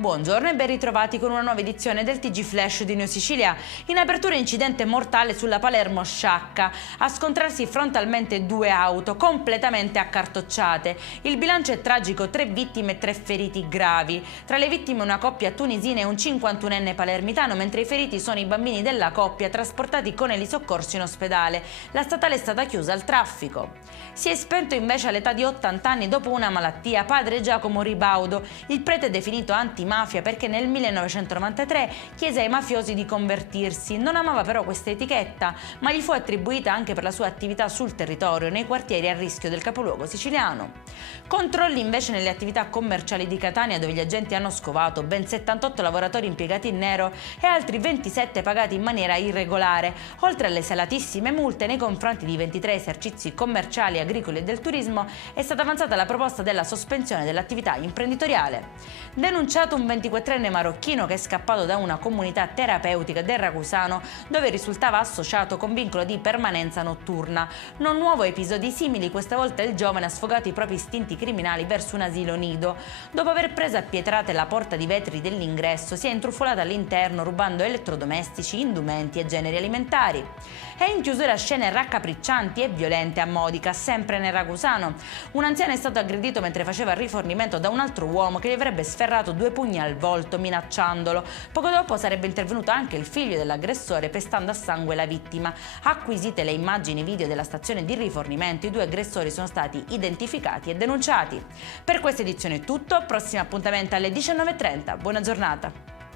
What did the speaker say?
Buongiorno e ben ritrovati con una nuova edizione del TG Flash di Neo Sicilia. In apertura incidente mortale sulla Palermo-Sciacca, a scontrarsi frontalmente due auto completamente accartocciate. Il bilancio è tragico, 3 vittime e 3 feriti gravi. Tra le vittime una coppia tunisina e un 51enne palermitano, mentre i feriti sono i bambini della coppia trasportati con elisoccorso in ospedale. La statale è stata chiusa al traffico. Si è spento invece all'età di 80 anni dopo una malattia padre Giacomo Ribaudo. Il prete definito antimafia perché nel 1993 chiese ai mafiosi di convertirsi. Non amava però questa etichetta, ma gli fu attribuita anche per la sua attività sul territorio, nei quartieri a rischio del capoluogo siciliano. Controlli invece nelle attività commerciali di Catania, dove gli agenti hanno scovato ben 78 lavoratori impiegati in nero e altri 27 pagati in maniera irregolare, oltre alle salatissime multe nei confronti di 23 esercizi commerciali, agricoli e del turismo. È stata avanzata la proposta della sospensione dell'attività imprenditoriale. Denunciato un 24enne marocchino che è scappato da una comunità terapeutica del Ragusano, dove risultava associato con vincolo di permanenza notturna. Non nuovo episodi simili, questa volta il giovane ha sfogato i propri istinti criminali verso un asilo nido. Dopo aver preso a pietrate la porta di vetri dell'ingresso, si è intruffolata all'interno rubando elettrodomestici, indumenti e generi alimentari. È in chiusura scene raccapriccianti e violente a Modica, sempre nel Ragusano. Un anziano è stato aggredito mentre faceva rifornimento da un altro uomo che gli avrebbe sferrato 2 pugni al volto minacciandolo. Poco dopo sarebbe intervenuto anche il figlio dell'aggressore pestando a sangue la vittima. Acquisite le immagini video della stazione di rifornimento, i 2 aggressori sono stati identificati e denunciati. Per questa edizione è tutto, prossimo appuntamento alle 19:30. Buona giornata.